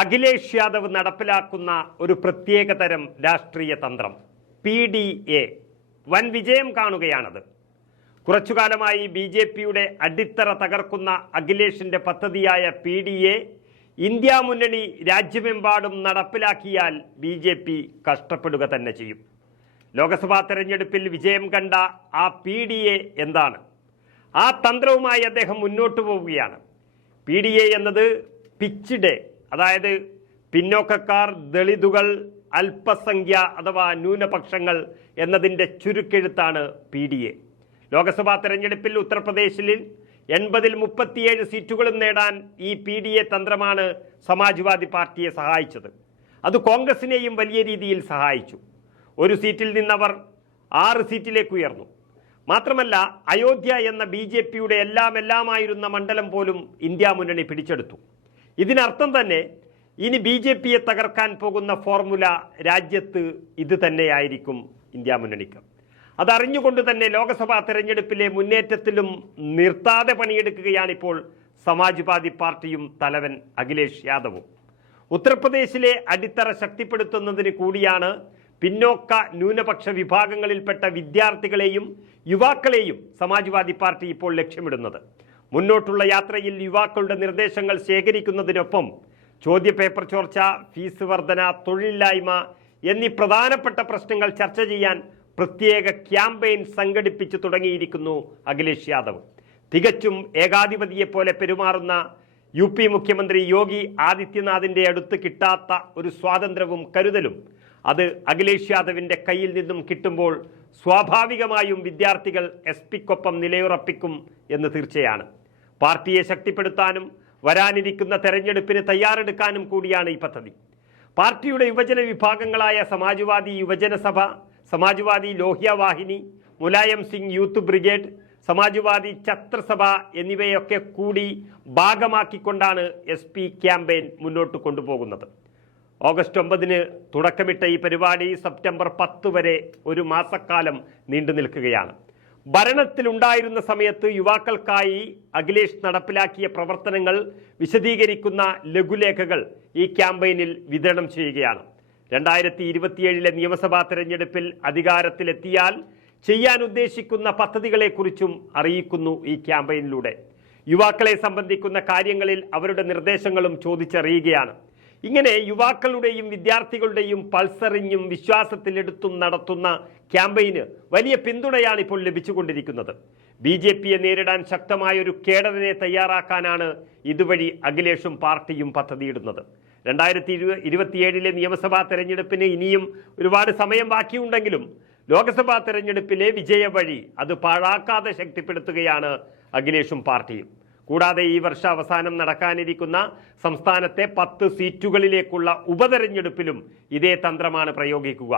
അഖിലേഷ് യാദവ് നടപ്പിലാക്കുന്ന ഒരു പ്രത്യേക തരം രാഷ്ട്രീയ തന്ത്രം പി ഡി എ. വൻ വിജയം കാണുകയാണത്. കുറച്ചുകാലമായി ബി ജെ പിയുടെ അടിത്തറ തകർക്കുന്ന അഖിലേഷിന്റെ പദ്ധതിയായ പി ഡി എ ഇന്ത്യ മുന്നണി രാജ്യമെമ്പാടും നടപ്പിലാക്കിയാൽ ബി ജെ പി കഷ്ടപ്പെടുക തന്നെ ചെയ്യും. ലോക്സഭാ തെരഞ്ഞെടുപ്പിൽ വിജയം കണ്ട ആ പി ഡി എ എന്താണ്? ആ തന്ത്രവുമായി അദ്ദേഹം മുന്നോട്ട് പോവുകയാണ്. പി ഡി എ എന്നത് പിച്ച് ഡേ അതായത് പിന്നോക്കക്കാർ ദളിതുകൾ അല്പസംഖ്യ അഥവാ ന്യൂനപക്ഷങ്ങൾ എന്നതിന്റെ ചുരുക്കെഴുത്താണ് പി ഡി എ. ലോക്സഭാ തെരഞ്ഞെടുപ്പിൽ ഉത്തർപ്രദേശിൽ എൺപതിൽ മുപ്പത്തിയേഴ് സീറ്റുകളും നേടാൻ ഈ പി ഡി എ തന്ത്രമാണ് സമാജ്വാദി പാർട്ടിയെ സഹായിച്ചത്. അത് കോൺഗ്രസിനെയും വലിയ രീതിയിൽ സഹായിച്ചു. ഒരു സീറ്റിൽ നിന്നവർ ആറ് സീറ്റിലേക്ക് ഉയർന്നു. മാത്രമല്ല അയോധ്യ എന്ന ബി ജെ പിയുടെ എല്ലാം എല്ലാമായിരുന്ന മണ്ഡലം പോലും ഇന്ത്യ മുന്നണി പിടിച്ചെടുത്തു. ഇതിനർത്ഥം തന്നെ ഇനി ബി ജെ പിയെ തകർക്കാൻ പോകുന്ന ഫോർമുല രാജ്യത്ത് ഇത് തന്നെയായിരിക്കും ഇന്ത്യ മുന്നണിക്ക്. അതറിഞ്ഞുകൊണ്ട് തന്നെ ലോക്സഭാ തെരഞ്ഞെടുപ്പിലെ മുന്നേറ്റത്തിലും നിർത്താതെ പണിയെടുക്കുകയാണിപ്പോൾ സമാജ്വാദി പാർട്ടിയും തലവൻ അഖിലേഷ് യാദവും. ഉത്തർപ്രദേശിലെ അടിത്തറ ശക്തിപ്പെടുത്തുന്നതിന് കൂടിയാണ് പിന്നോക്ക ന്യൂനപക്ഷ വിഭാഗങ്ങളിൽപ്പെട്ട വിദ്യാർത്ഥികളെയും യുവാക്കളെയും സമാജ്വാദി പാർട്ടി ഇപ്പോൾ ലക്ഷ്യമിടുന്നത്. മുന്നോട്ടുള്ള യാത്രയിൽ യുവാക്കളുടെ നിർദ്ദേശങ്ങൾ ശേഖരിക്കുന്നതിനൊപ്പം ചോദ്യപേപ്പർ ചോർച്ച ഫീസ് വർധന തൊഴിലില്ലായ്മ എന്നീ പ്രധാനപ്പെട്ട പ്രശ്നങ്ങൾ ചർച്ച ചെയ്യാൻ പ്രത്യേക ക്യാമ്പയിൻ സംഘടിപ്പിച്ചു തുടങ്ങിയിരിക്കുന്നു അഖിലേഷ് യാദവ്. തികച്ചും ഏകാധിപതിയെപ്പോലെ പെരുമാറുന്ന യു പി മുഖ്യമന്ത്രി യോഗി ആദിത്യനാഥിന്റെ അടുത്ത് കിട്ടാത്ത ഒരു സ്വാതന്ത്ര്യവും കരുതലും അത് അഖിലേഷ് യാദവിന്റെ കയ്യിൽ നിന്നും കിട്ടുമ്പോൾ സ്വാഭാവികമായും വിദ്യാർത്ഥികൾ എസ് പിക്കൊപ്പം നിലയുറപ്പിക്കും എന്ന് തീർച്ചയാണ്. പാർട്ടിയെ ശക്തിപ്പെടുത്താനും വരാനിരിക്കുന്ന തെരഞ്ഞെടുപ്പിന് തയ്യാറെടുക്കാനും കൂടിയാണ് ഈ പദ്ധതി. പാർട്ടിയുടെ യുവജന വിഭാഗങ്ങളായ സമാജ്വാദി യുവജന സഭ സമാജ്വാദി ലോഹ്യ വാഹിനി മുലായം സിംഗ് യൂത്ത് ബ്രിഗേഡ് സമാജ്വാദി ഛത്രസഭ എന്നിവയൊക്കെ കൂടി ഭാഗമാക്കിക്കൊണ്ടാണ് എസ് പി ക്യാമ്പയിൻ മുന്നോട്ട് കൊണ്ടുപോകുന്നത്. ഓഗസ്റ്റ് ഒമ്പതിന് തുടക്കമിട്ട ഈ പരിപാടി സെപ്റ്റംബർ പത്ത് വരെ ഒരു മാസക്കാലം നീണ്ടു നിൽക്കുകയാണ് ഭരണത്തിലുണ്ടായിരുന്ന സമയത്ത് യുവാക്കൾക്കായി അഖിലേഷ് നടപ്പിലാക്കിയ പ്രവർത്തനങ്ങൾ വിശദീകരിക്കുന്ന ലഘുലേഖകൾ ഈ ക്യാമ്പയിനിൽ വിതരണം ചെയ്യുകയാണ്. രണ്ടായിരത്തി ഇരുപത്തിയേഴിലെ നിയമസഭാ തെരഞ്ഞെടുപ്പിൽ അധികാരത്തിലെത്തിയാൽ ചെയ്യാൻ ഉദ്ദേശിക്കുന്ന പദ്ധതികളെക്കുറിച്ചും അറിയിക്കുന്നു ഈ ക്യാമ്പയിനിലൂടെ. യുവാക്കളെ സംബന്ധിക്കുന്ന കാര്യങ്ങളിൽ അവരുടെ നിർദ്ദേശങ്ങളും ചോദിച്ചറിയുകയാണ്. ഇങ്ങനെ യുവാക്കളുടെയും വിദ്യാർത്ഥികളുടെയും പൾസറിഞ്ഞും വിശ്വാസത്തിലെടുത്തും നടത്തുന്ന ക്യാമ്പയിന് വലിയ പിന്തുണയാണ് ഇപ്പോൾ ലഭിച്ചുകൊണ്ടിരിക്കുന്നത്. ബി ജെ പിയെ നേരിടാൻ ശക്തമായ ഒരു കേഡറിനെ തയ്യാറാക്കാനാണ് ഇതുവഴി അഖിലേഷും പാർട്ടിയും പദ്ധതിയിടുന്നത്. രണ്ടായിരത്തി ഇരു ഇരുപത്തിയേഴിലെ നിയമസഭാ തെരഞ്ഞെടുപ്പിന് ഇനിയും ഒരുപാട് സമയം ബാക്കിയുണ്ടെങ്കിലും ലോക്സഭാ തെരഞ്ഞെടുപ്പിലെ വിജയവഴി അത് പാഴാക്കാതെ ശക്തിപ്പെടുത്തുകയാണ് അഖിലേഷും പാർട്ടിയും. കൂടാതെ ഈ വർഷാവസാനം നടക്കാനിരിക്കുന്ന സംസ്ഥാനത്തെ പത്ത് സീറ്റുകളിലേക്കുള്ള ഉപതെരഞ്ഞെടുപ്പിലും ഇതേ തന്ത്രമാണ് പ്രയോഗിക്കുക.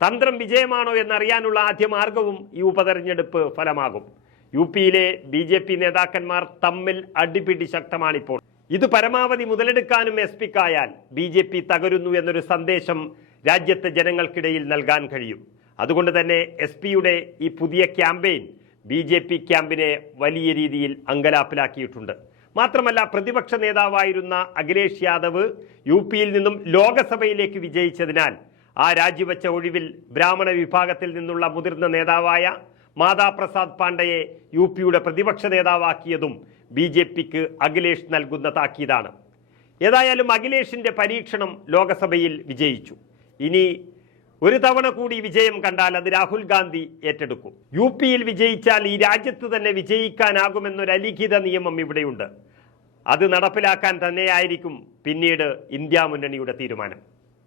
തന്ത്രം വിജയമാണോ എന്നറിയാനുള്ള ആദ്യ മാർഗവും ഈ ഉപതെരഞ്ഞെടുപ്പ് ഫലമാകും. യു പിയിലെ ബി ജെ പി നേതാക്കന്മാർ തമ്മിൽ അടിപിടി ശക്തമാണിപ്പോൾ. ഇത് പരമാവധി മുതലെടുക്കാനും എസ് പിക്കായാൽ ബി ജെ പി തകരുന്നു എന്നൊരു സന്ദേശം രാജ്യത്തെ ജനങ്ങൾക്കിടയിൽ നൽകാൻ കഴിയും. അതുകൊണ്ട് തന്നെ എസ് പിയുടെ ഈ പുതിയ ക്യാമ്പയിൻ ബി ജെ പി ക്യാമ്പിനെ വലിയ രീതിയിൽ അങ്കലാപ്പിലാക്കിയിട്ടുണ്ട്. മാത്രമല്ല പ്രതിപക്ഷ നേതാവായിരുന്ന അഖിലേഷ് യാദവ് യു പിയിൽ നിന്നും ലോകസഭയിലേക്ക് വിജയിച്ചതിനാൽ ആ രാജിവെച്ച ഒഴിവിൽ ബ്രാഹ്മണ വിഭാഗത്തിൽ നിന്നുള്ള മുതിർന്ന നേതാവായ മാതാപ്രസാദ് പാണ്ഡയെ യു പിയുടെ പ്രതിപക്ഷ നേതാവാക്കിയതും ബി ജെ പിക്ക് അഖിലേഷ് നൽകുന്ന താക്കീതാണ്. ഏതായാലും അഖിലേഷിന്റെ പരീക്ഷണം ലോകസഭയിൽ വിജയിച്ചു. ഇനി ഒരു തവണ കൂടി വിജയം കണ്ടാൽ അത് രാഹുൽ ഗാന്ധി ഏറ്റെടുക്കും. യു പിയിൽ വിജയിച്ചാൽ ഈ രാജ്യത്ത് തന്നെ വിജയിക്കാനാകുമെന്നൊരു അലിഖിത നിയമം ഇവിടെയുണ്ട്. അത് നടപ്പിലാക്കാൻ തന്നെയായിരിക്കും പിന്നീട് ഇന്ത്യ മുന്നണിയുടെ തീരുമാനം.